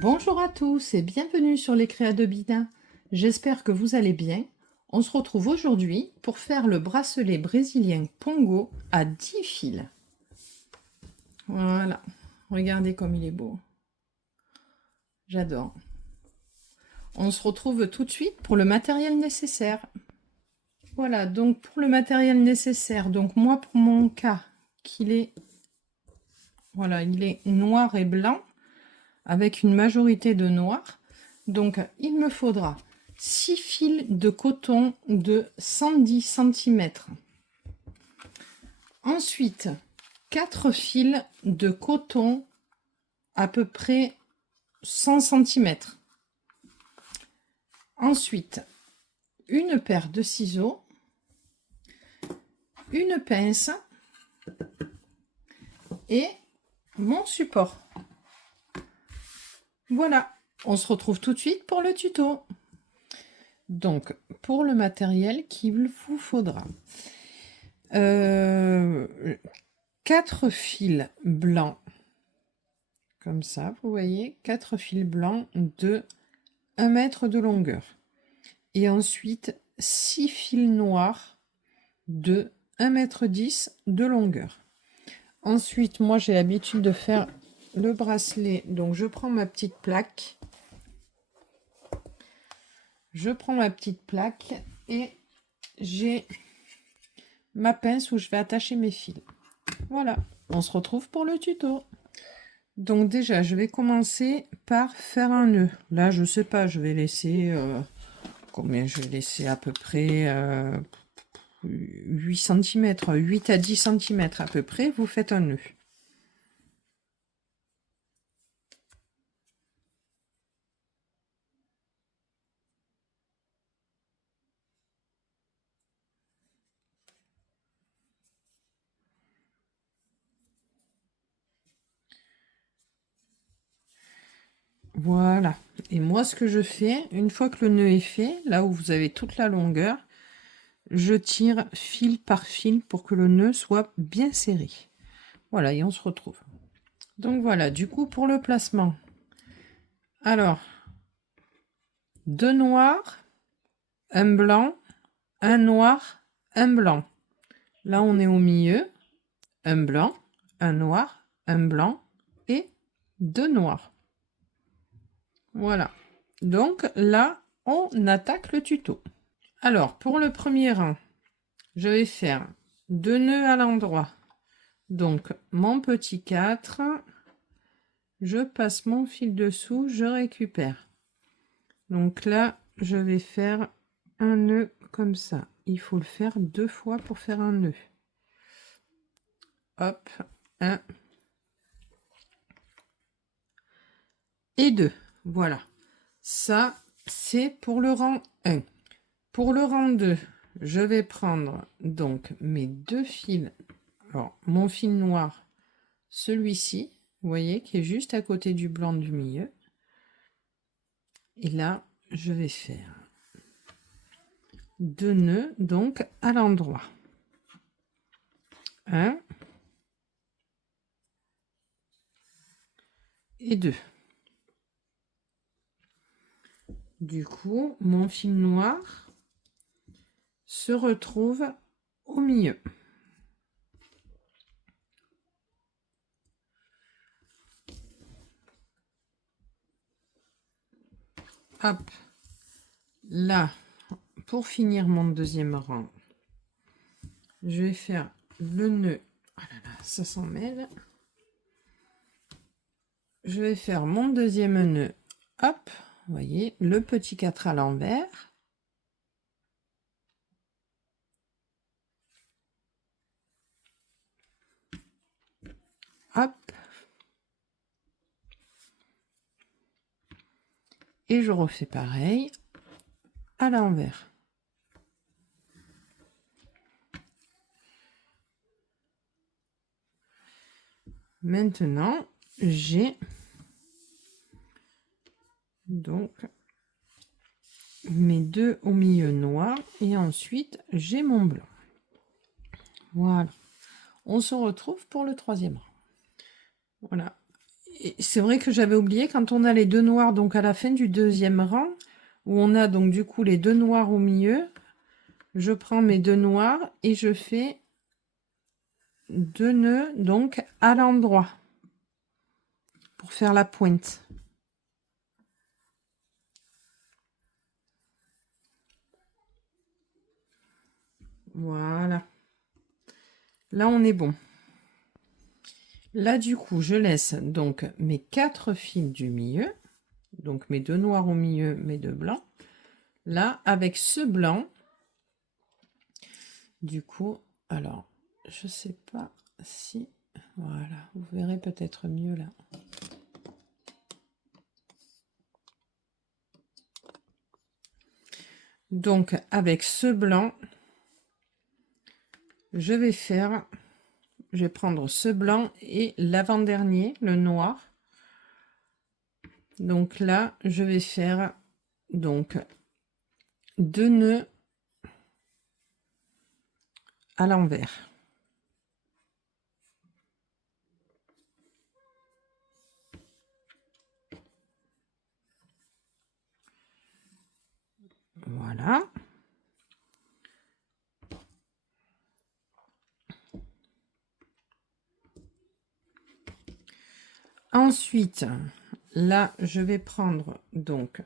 Bonjour à tous et bienvenue sur les Créas de Bina. J'espère que vous allez bien. On se retrouve aujourd'hui pour faire le bracelet brésilien Pongo à 10 fils. Voilà, regardez comme il est beau. J'adore. On se retrouve tout de suite pour le matériel nécessaire. Voilà, donc pour le matériel nécessaire, donc moi pour mon cas, qu'il est, voilà, il est noir et blanc, avec une majorité de noir. Donc il me faudra 6 fils de coton de 110 cm. Ensuite, 4 fils de coton à peu près 100 cm. Ensuite, une paire de ciseaux, une pince et mon support. Voilà, on se retrouve tout de suite pour le tuto. Donc, pour le matériel qu'il vous faudra, 4 fils blancs, comme ça, vous voyez, 4 fils blancs de 1 mètre de longueur. Et ensuite, 6 fils noirs de 1,10 m de longueur. Ensuite, moi, j'ai l'habitude de faire le bracelet. Donc, je prends ma petite plaque. Et j'ai ma pince où je vais attacher mes fils. Voilà, on se retrouve pour le tuto. Donc déjà, je vais commencer par faire un nœud. Là, je sais pas, je vais laisser combien je vais laisser à peu près 8 cm, 8 à 10 cm à peu près. Vous faites un nœud. Voilà. Et moi, ce que je fais, une fois que le nœud est fait, là où vous avez toute la longueur, je tire fil par fil pour que le nœud soit bien serré. Voilà, et on se retrouve. Donc voilà, du coup, pour le placement. Alors, 2 noirs, un blanc, un noir, un blanc. Là, on est au milieu. Un blanc, un noir, un blanc et 2 noirs. Voilà. Donc là, on attaque le tuto. Alors, pour le premier rang, je vais faire 2 nœuds à l'endroit. Donc, mon petit 4, je passe mon fil dessous, je récupère. Donc là, je vais faire un nœud comme ça. Il faut le faire 2 fois pour faire un nœud. Hop, 1 et 2. Voilà. Ça, c'est pour le rang 1. Pour le rang 2, je vais prendre donc mes 2 fils. Alors, mon fil noir, celui-ci, vous voyez, qui est juste à côté du blanc du milieu. Et là, je vais faire 2 nœuds, donc à l'endroit. 1 et 2. Du coup, mon fil noir se retrouve au milieu. Hop, là, pour finir mon deuxième rang, je vais faire le nœud. Oh là là, ça s'en mêle. Je vais faire mon deuxième nœud. Hop, vous voyez, le petit 4 à l'envers. Hop. Et je refais pareil à l'envers. Maintenant, j'ai donc mes 2 au milieu noir et ensuite j'ai mon blanc. Voilà. On se retrouve pour le troisième rang. Voilà. C'est vrai que j'avais oublié, quand on a les deux noirs, donc à la fin du deuxième rang, où on a donc du coup les deux noirs au milieu, je prends mes deux noirs et je fais 2 nœuds donc à l'endroit pour faire la pointe. Voilà. Là, on est bon. Là, du coup, je laisse donc mes 4 fils du milieu. Donc, mes deux noirs au milieu, mes deux blancs. Là, avec ce blanc, du coup, alors, je sais pas si... Voilà, vous verrez peut-être mieux là. Donc, avec ce blanc, je vais prendre ce blanc et l'avant-dernier, le noir. Donc là, je vais faire donc 2 nœuds à l'envers. Voilà. Ensuite, là, je vais prendre donc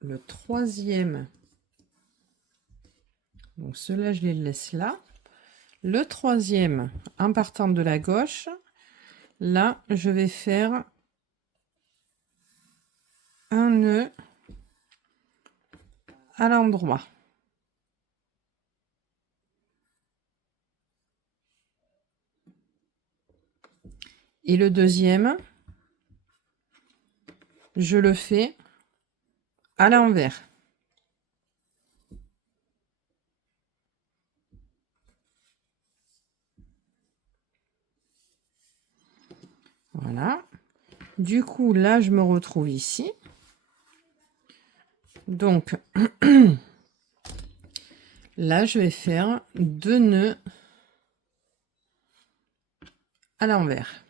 le troisième. Donc ceux-là, je les laisse là. Le troisième, en partant de la gauche, là, je vais faire un nœud à l'endroit. Et le deuxième, je le fais à l'envers. Voilà. Du coup, là, je me retrouve ici. Donc, là, je vais faire 2 nœuds à l'envers.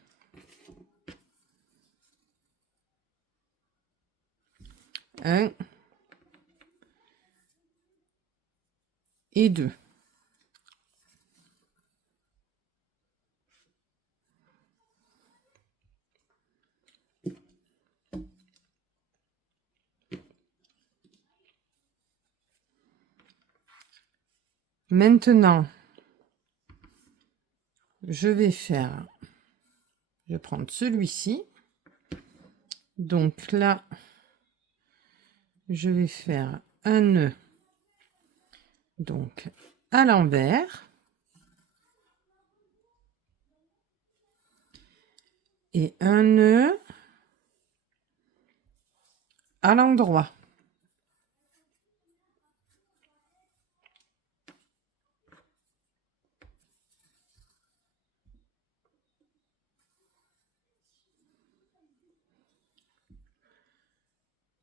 Un et 2. Maintenant, je vais prendre celui-ci. Donc là, je vais faire un nœud donc à l'envers et un nœud à l'endroit.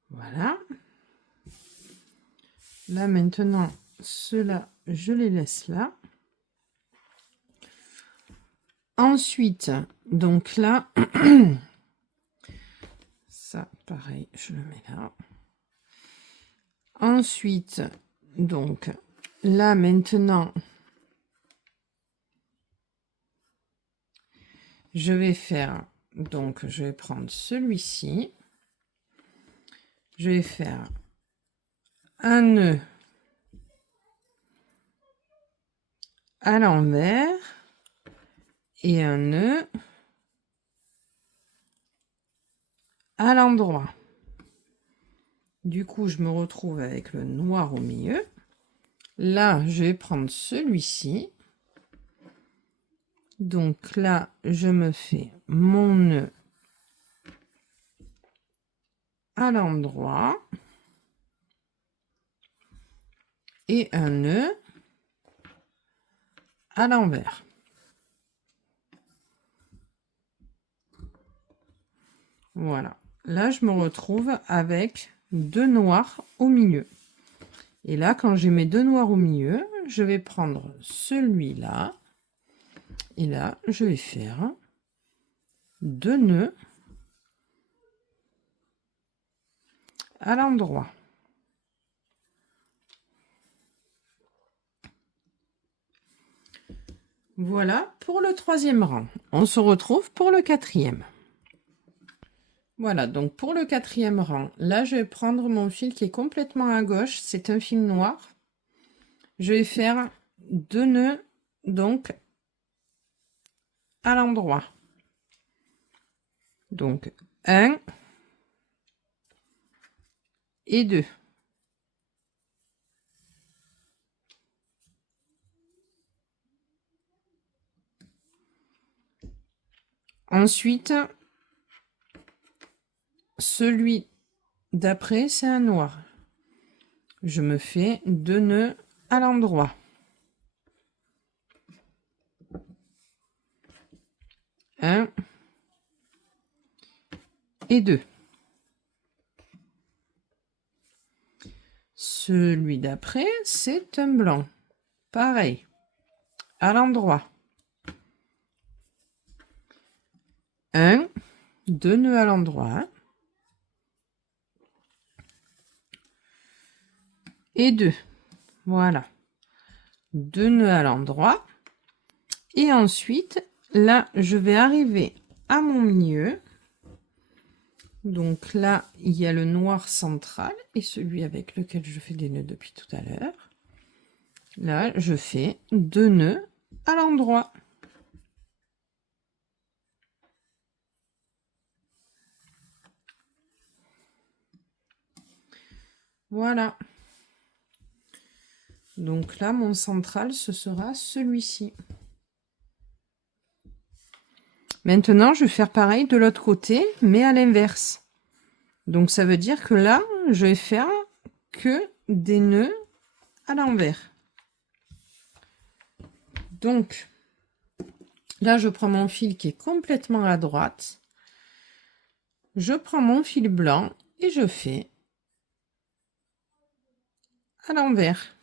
Voilà. Là maintenant, ceux-là, je les laisse là. Ensuite, donc là, ça pareil, je le mets là. Ensuite, donc là maintenant, je vais prendre celui-ci. Je vais faire un nœud à l'envers et un nœud à l'endroit. Du coup, je me retrouve avec le noir au milieu. Là, je vais prendre celui-ci. Donc là, je me fais mon nœud à l'endroit et un nœud à l'envers. Voilà. Là, je me retrouve avec 2 noirs au milieu. Et là, quand j'ai mes 2 noirs au milieu, je vais prendre celui-là Et là, je vais faire 2 nœuds à l'endroit. Voilà pour le 3e rang. On se retrouve pour le 4e. Voilà, donc pour le 4e rang, là je vais prendre mon fil qui est complètement à gauche, c'est un fil noir. Je vais faire 2 nœuds donc à l'endroit. Donc 1 et 2. Ensuite, celui d'après, c'est un noir. Je me fais 2 nœuds à l'endroit. 1 et 2. Celui d'après, c'est un blanc. Pareil, à l'endroit. 1, 2 nœuds à l'endroit. Et 2. Voilà. 2 nœuds à l'endroit. Et ensuite, là, je vais arriver à mon milieu. Donc là, il y a le noir central et celui avec lequel je fais des nœuds depuis tout à l'heure. Là, je fais 2 nœuds à l'endroit. Voilà. Donc là, mon central, ce sera celui-ci. Maintenant, je vais faire pareil de l'autre côté, mais à l'inverse. Donc ça veut dire que là, je vais faire que des nœuds à l'envers. Donc là, je prends mon fil qui est complètement à droite. Je prends mon fil blanc et je fais à l'envers.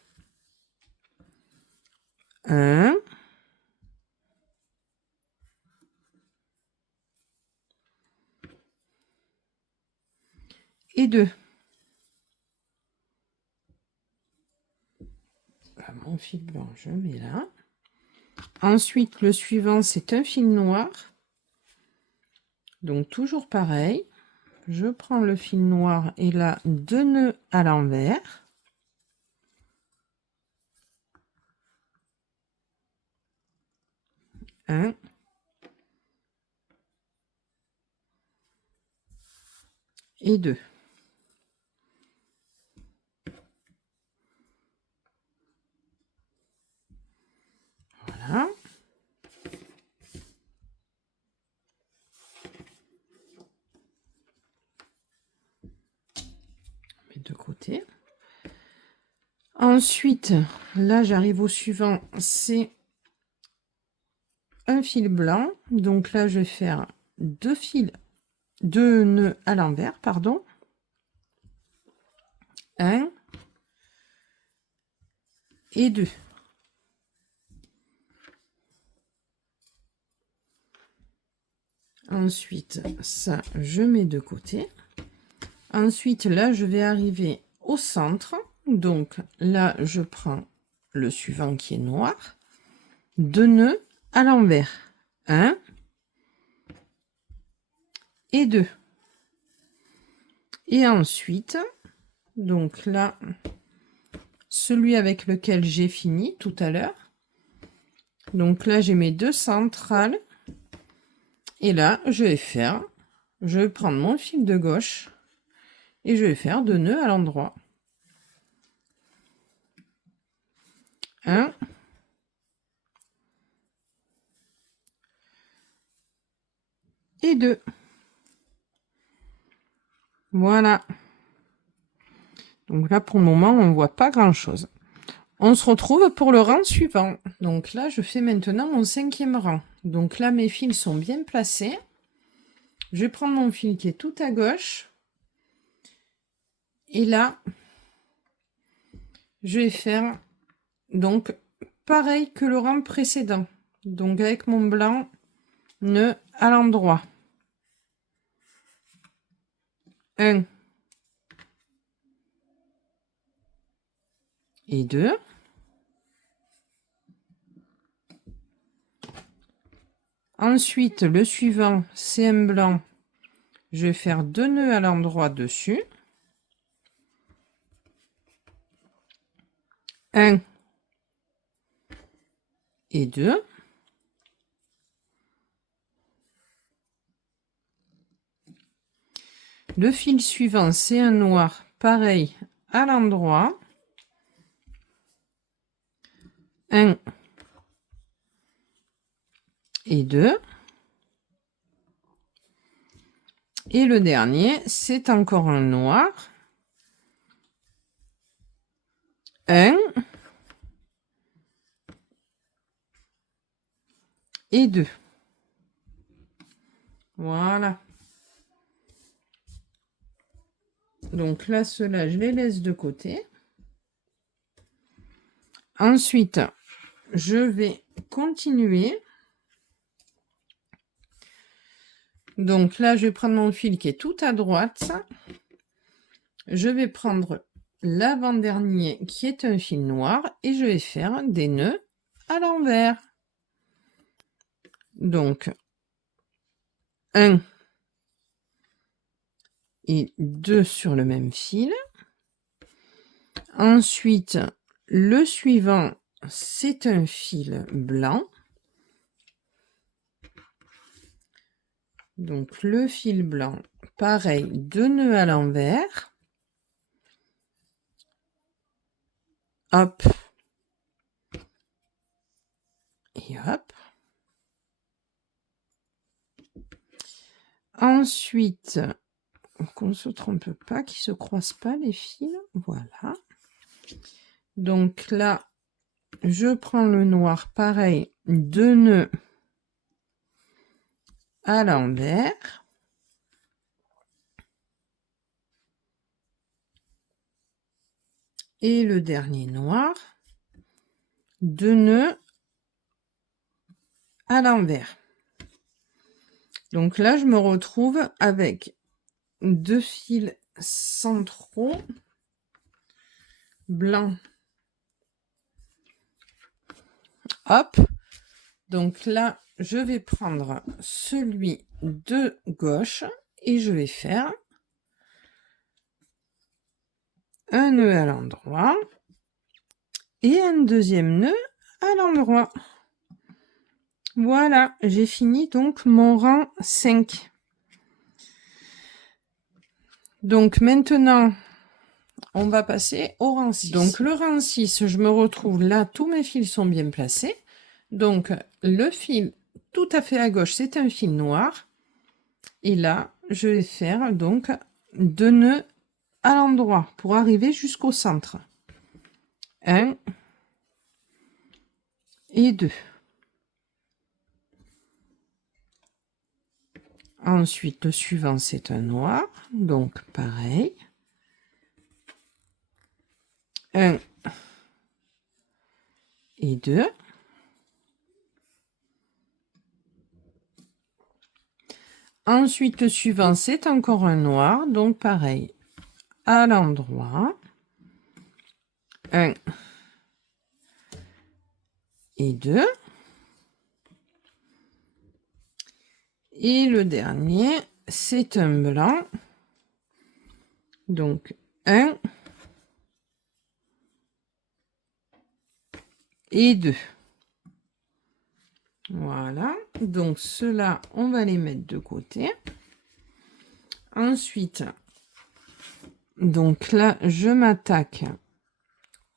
1 et 2. Mon fil blanc, je mets là. Ensuite, le suivant, c'est un fil noir. Donc, toujours pareil. Je prends le fil noir et là, 2 nœuds à l'envers. Un et 2. Voilà. Les deux côtés. Ensuite, là, j'arrive au suivant, c'est un fil blanc. Donc là, je vais faire 2 nœuds à l'envers, pardon. 1 et 2. Ensuite, ça, je mets de côté. Ensuite, là, je vais arriver au centre. Donc là, je prends le suivant qui est noir. 2 nœuds à l'envers. 1 et 2. Et ensuite, donc là, celui avec lequel j'ai fini tout à l'heure. Donc là, j'ai mes 2 centrales. Et là, je vais prendre mon fil de gauche et je vais faire 2 nœuds à l'endroit. 1 et 2. Voilà. Donc là, pour le moment, on ne voit pas grand-chose. On se retrouve pour le rang suivant. Donc là, je fais maintenant mon 5e rang. Donc là, mes fils sont bien placés. Je vais prendre mon fil qui est tout à gauche. Et là, je vais faire donc pareil que le rang précédent. Donc avec mon blanc, nœud à l'endroit. 1 et 2. Ensuite, le suivant, c'est un blanc. Je vais faire 2 nœuds à l'endroit dessus. 1 et 2. Le fil suivant, c'est un noir, pareil à l'endroit. 1 et 2. Et le dernier, c'est encore un noir. 1 et 2. Voilà. Donc là, ceux-là, je les laisse de côté. Ensuite, je vais continuer. Donc là, je vais prendre mon fil qui est tout à droite. Je vais prendre l'avant-dernier qui est un fil noir et je vais faire des nœuds à l'envers. Donc, 1 et 2 sur le même fil. Ensuite, le suivant, c'est un fil blanc. Donc, le fil blanc, pareil, 2 nœuds à l'envers. Hop. Et hop. Ensuite, qu'on ne se trompe pas, qu'ils ne se croisent pas les fils. Voilà. Donc là, je prends le noir, pareil, 2 nœuds à l'envers. Et le dernier noir, 2 nœuds à l'envers. Donc là, je me retrouve avec 2 fils centraux blancs. Hop. Donc là, je vais prendre celui de gauche et je vais faire un nœud à l'endroit et un deuxième nœud à l'endroit. Voilà, j'ai fini donc mon rang 5. Donc maintenant, on va passer au rang 6. Donc le rang 6, je me retrouve là, tous mes fils sont bien placés. Donc le fil tout à fait à gauche, c'est un fil noir. Et là, je vais faire donc 2 nœuds à l'endroit pour arriver jusqu'au centre. 1 et 2. Ensuite, le suivant, c'est un noir. Donc, pareil. 1 et 2. Ensuite, le suivant, c'est encore un noir. Donc, pareil, à l'endroit. 1 et 2. Et le dernier, c'est un blanc. Donc, 1 et 2. Voilà. Donc, ceux-là, on va les mettre de côté. Ensuite, donc là, je m'attaque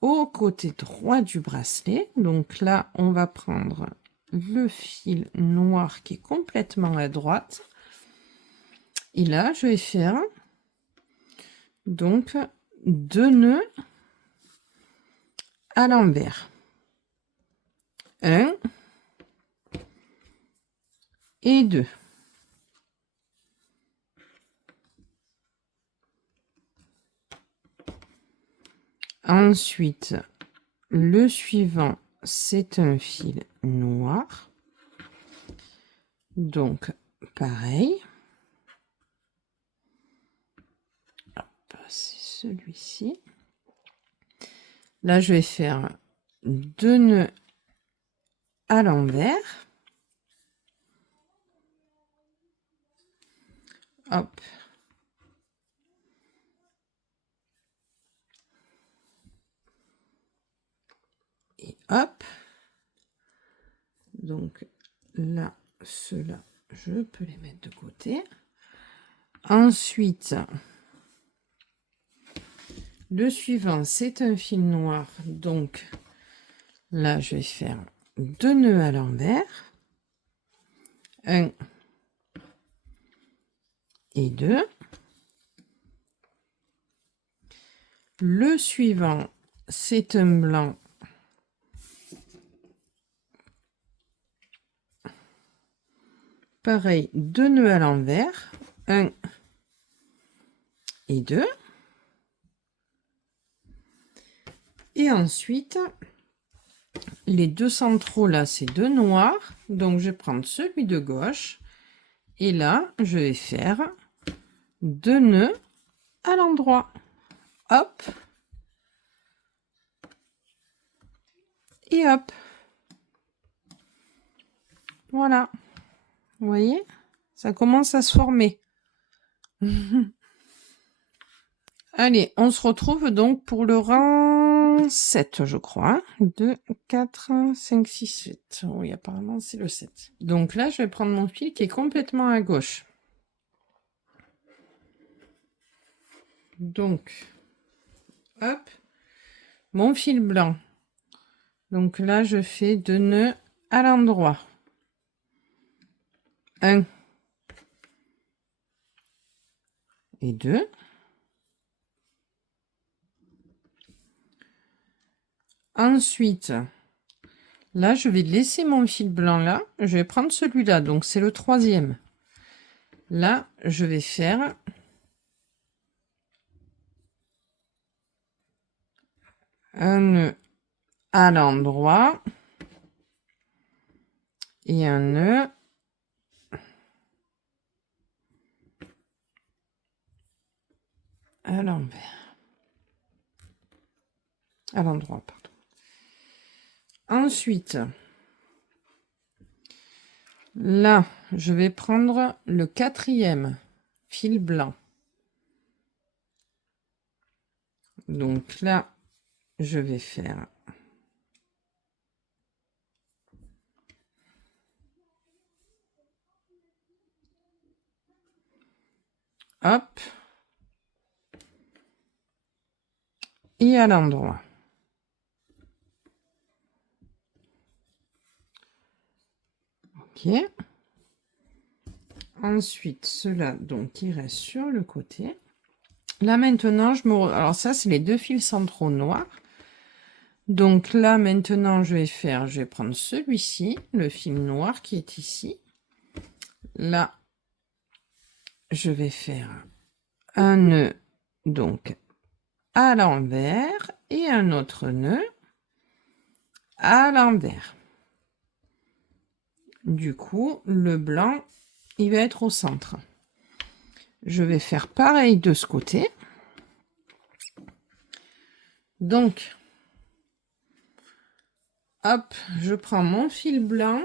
au côté droit du bracelet. Donc là, on va prendre le fil noir qui est complètement à droite. Et là, je vais faire donc 2 nœuds à l'envers. 1 et 2. Ensuite, le suivant, c'est un fil noir. Donc, pareil. C'est celui-ci. Là, je vais faire 2 nœuds à l'envers. Hop. Et hop. Donc là, ceux-là, je peux les mettre de côté. Ensuite, le suivant, c'est un fil noir. Donc là, je vais faire 2 nœuds à l'envers. 1 et 2. Le suivant, c'est un blanc. Pareil, 2 nœuds à l'envers. 1 et 2. Et ensuite, les deux centraux là, c'est 2 noirs. Donc, je vais prendre celui de gauche. Et là, je vais faire 2 nœuds à l'endroit. Hop. Et hop. Voilà. Vous voyez? Ça commence à se former. Allez, on se retrouve donc pour le rang 7, je crois. 2, 4, 5, 6, 7. Oui, apparemment, c'est le 7. Donc là, je vais prendre mon fil qui est complètement à gauche. Donc, hop, mon fil blanc. Donc là, je fais 2 nœuds à l'endroit. 1 et 2. Ensuite, là, je vais laisser mon fil blanc là. Je vais prendre celui-là, donc c'est le 3e. Là, je vais faire un nœud à l'endroit et un nœud à l'envers. À l'endroit, pardon. Ensuite, là, je vais prendre le 4e fil blanc. Donc là, je vais faire hop et à l'endroit. Ok. Ensuite, cela donc il reste sur le côté. Là maintenant, alors ça c'est les 2 fils centraux noirs. Donc là maintenant, je vais prendre celui-ci, le fil noir qui est ici. Là, je vais faire un nœud donc à l'envers et un autre nœud à l'envers. Du coup, le blanc, il va être au centre. Je vais faire pareil de ce côté. Donc, hop, je prends mon fil blanc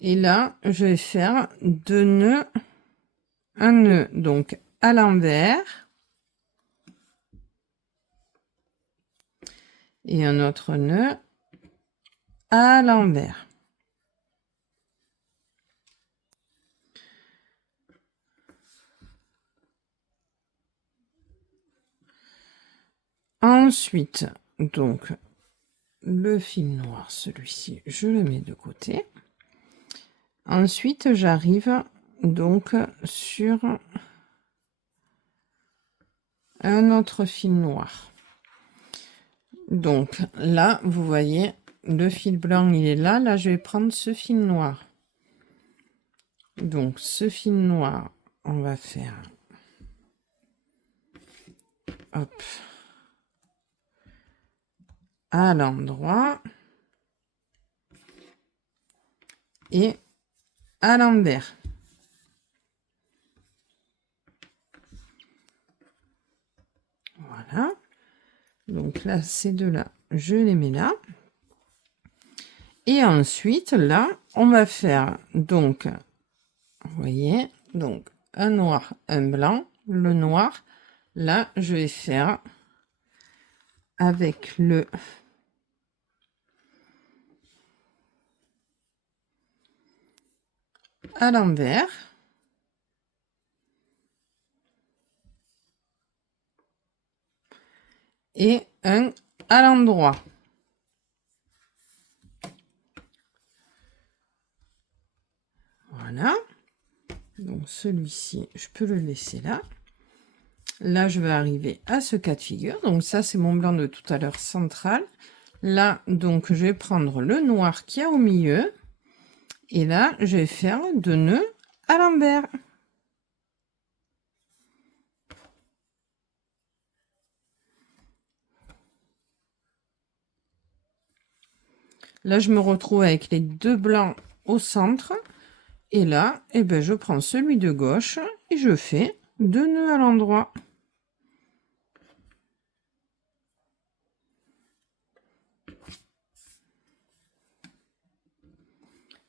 et là, je vais faire 2 nœuds, un nœud donc à l'envers et un autre nœud à l'envers. Ensuite, donc, le fil noir, celui-ci, je le mets de côté. Ensuite, j'arrive donc sur un autre fil noir. Donc là, vous voyez, le fil blanc, il est là. Là, je vais prendre ce fil noir. Donc, ce fil noir, on va faire... Hop. À l'endroit. Et à l'envers. Voilà. Donc là, ces deux-là, je les mets là. Et ensuite, là, on va faire, donc, vous voyez, donc, un noir, un blanc, le noir. Là, je vais faire avec le à l'envers. Et un à l'endroit. Voilà. Donc celui-ci, je peux le laisser là. Là, je vais arriver à ce cas de figure. Donc ça, c'est mon blanc de tout à l'heure central. Là, donc, je vais prendre le noir qui est au milieu. Et là, je vais faire 2 nœuds à l'envers. Là, je me retrouve avec les 2 blancs au centre. Et là, eh ben, je prends celui de gauche et je fais 2 nœuds à l'endroit.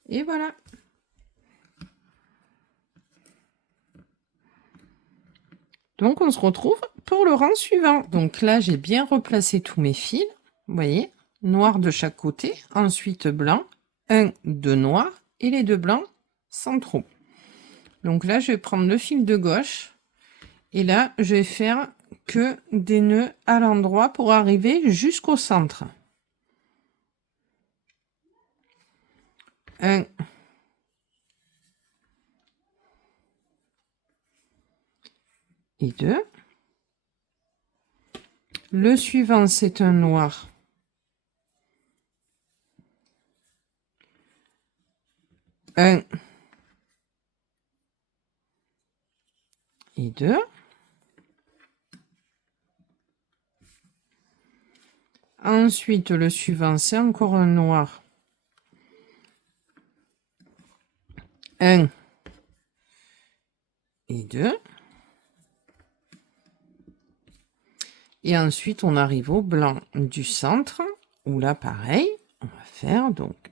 Et voilà. Donc, on se retrouve pour le rang suivant. Donc là, j'ai bien replacé tous mes fils. Vous voyez, noir de chaque côté. Ensuite, blanc. 1, 2 noirs. Et les 2 blancs centraux. Donc là, je vais prendre le fil de gauche. Et là, je vais faire que des nœuds à l'endroit pour arriver jusqu'au centre. 1. Et 2. Le suivant, c'est un noir. 1 et 2. Ensuite, le suivant, c'est encore un noir. 1 et 2. Et ensuite, on arrive au blanc du centre, où là, pareil, on va faire donc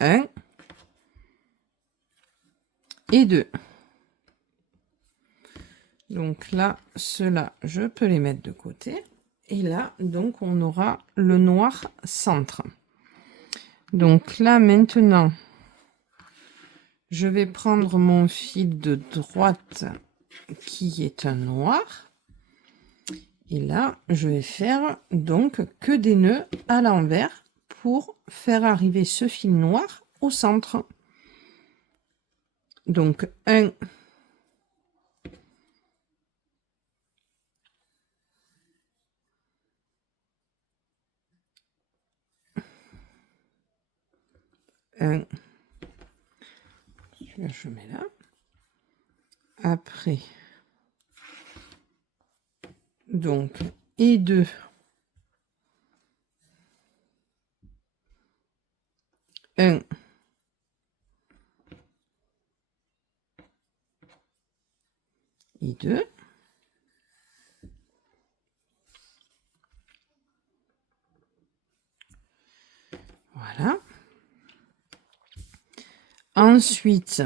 1 et 2. Donc là, ceux-là, je peux les mettre de côté. Et là, donc, on aura le noir centre. Donc là, maintenant, je vais prendre mon fil de droite qui est un noir. Et là, je vais faire donc que des nœuds à l'envers pour faire arriver ce fil noir au centre. Donc 1 1, je mets là. Après, donc, et 2. 1 et 2. Voilà. Ensuite,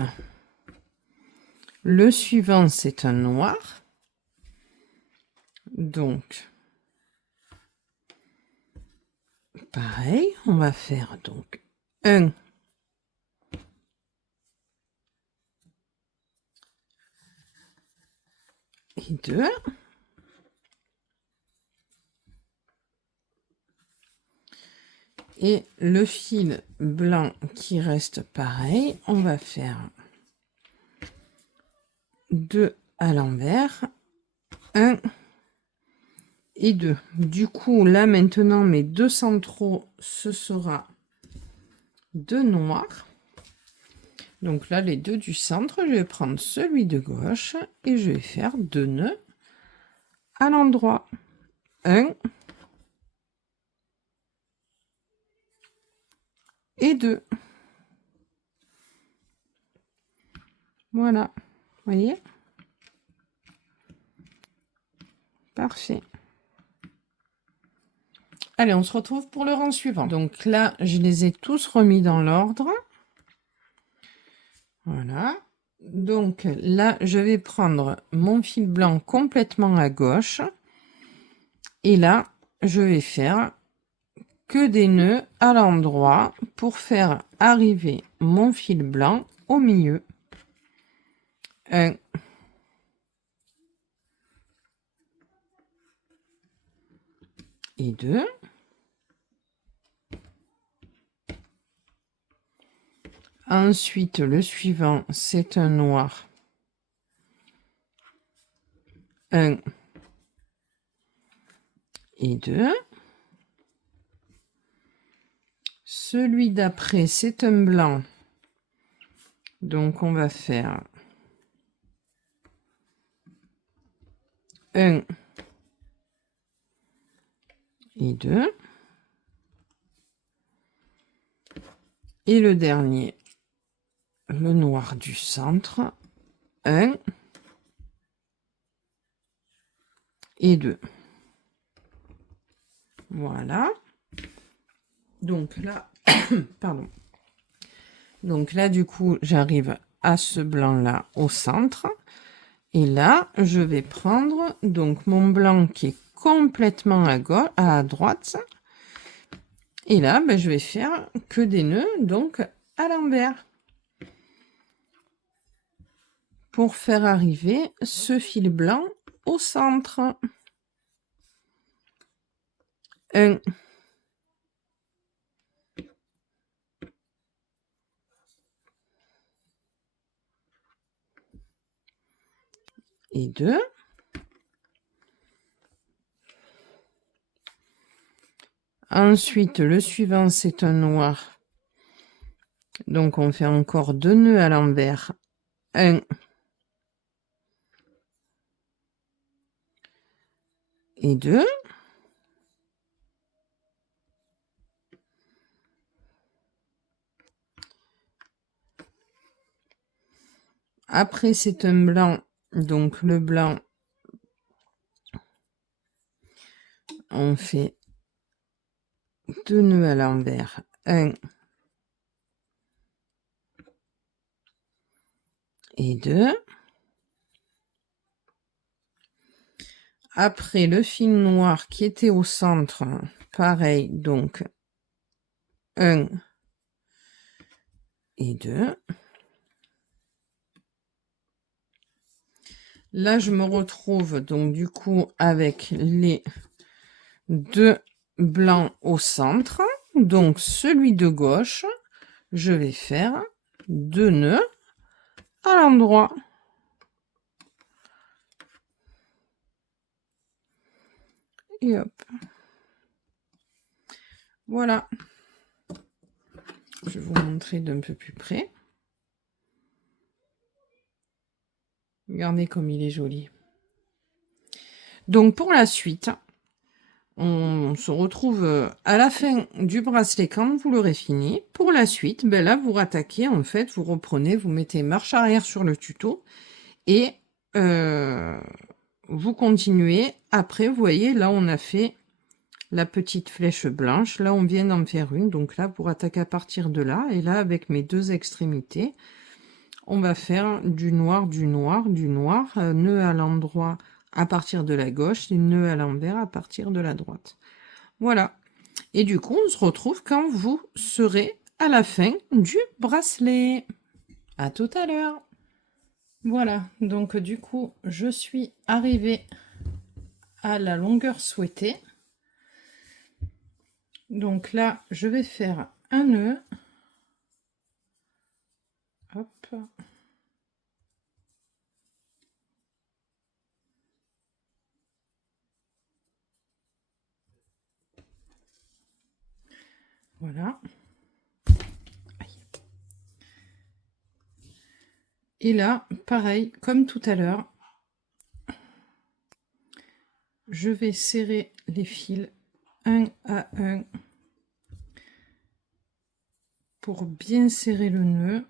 le suivant, c'est un noir. Donc, pareil, on va faire donc 1 et 2. Et le fil blanc qui reste pareil, on va faire 2 à l'envers, 1 et 2. Du coup, là maintenant, mes 2 centraux, ce sera 2 noirs. Donc là, les 2 du centre, je vais prendre celui de gauche et je vais faire 2 nœuds à l'endroit. 1 et 2. Voilà, vous voyez? Parfait. Allez, on se retrouve pour le rang suivant. Donc là, je les ai tous remis dans l'ordre. Voilà. Donc là, je vais prendre mon fil blanc complètement à gauche. Et là, je vais faire que des nœuds à l'endroit pour faire arriver mon fil blanc au milieu. 1 et 2. Ensuite, le suivant, c'est un noir. 1 et 2. Celui d'après, c'est un blanc. Donc, on va faire 1 et 2. Et le dernier, le noir du centre, 1 et 2. Voilà. Donc là, pardon. Donc là, du coup, j'arrive à ce blanc-là au centre. Et là, je vais prendre donc mon blanc qui est complètement à gauche, à droite. Et là, ben, je vais faire que des nœuds, donc à l'envers. Pour faire arriver ce fil blanc au centre. 1 et 2. Ensuite, le suivant, c'est un noir. Donc, on fait encore 2 nœuds à l'envers. 1 et 2. Après, c'est un blanc. Donc, le blanc, on fait 2 nœuds à l'envers. 1 et 2. Après, le fil noir qui était au centre, pareil, donc 1 et 2. Là, je me retrouve donc du coup avec les 2 blancs au centre. Donc, celui de gauche, je vais faire 2 nœuds à l'endroit. Et hop. Voilà. Je vais vous montrer d'un peu plus près. Regardez comme il est joli. Donc, pour la suite, on se retrouve à la fin du bracelet quand vous l'aurez fini. Pour la suite, ben là, vous rattaquez, en fait, vous reprenez, vous mettez marche arrière sur le tuto et vous continuez. Après, vous voyez, là, on a fait la petite flèche blanche. Là, on vient d'en faire une. Donc là, vous rattaquez à partir de là. Et là, avec mes 2 extrémités, on va faire du noir, du noir, du noir, nœud à l'endroit à partir de la gauche, et nœud à l'envers à partir de la droite. Voilà. Et du coup, on se retrouve quand vous serez à la fin du bracelet. À tout à l'heure. Voilà, donc du coup, je suis arrivée à la longueur souhaitée. Donc là, je vais faire un nœud. Hop. Voilà. Et là, pareil, comme tout à l'heure, je vais serrer les fils un à un pour bien serrer le nœud.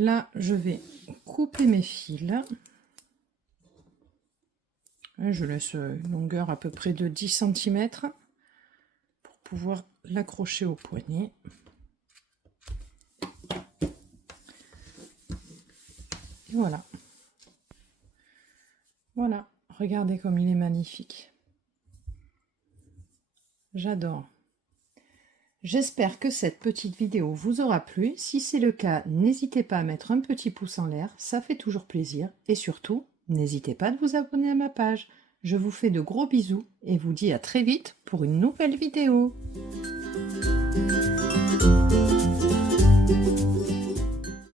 Là, je vais couper mes fils. Je laisse une longueur à peu près de 10 cm pour pouvoir l'accrocher au poignet. Et voilà. Voilà, regardez comme il est magnifique. J'adore. J'espère que cette petite vidéo vous aura plu. Si c'est le cas, n'hésitez pas à mettre un petit pouce en l'air, ça fait toujours plaisir. Et surtout, n'hésitez pas à vous abonner à ma page. Je vous fais de gros bisous et vous dis à très vite pour une nouvelle vidéo.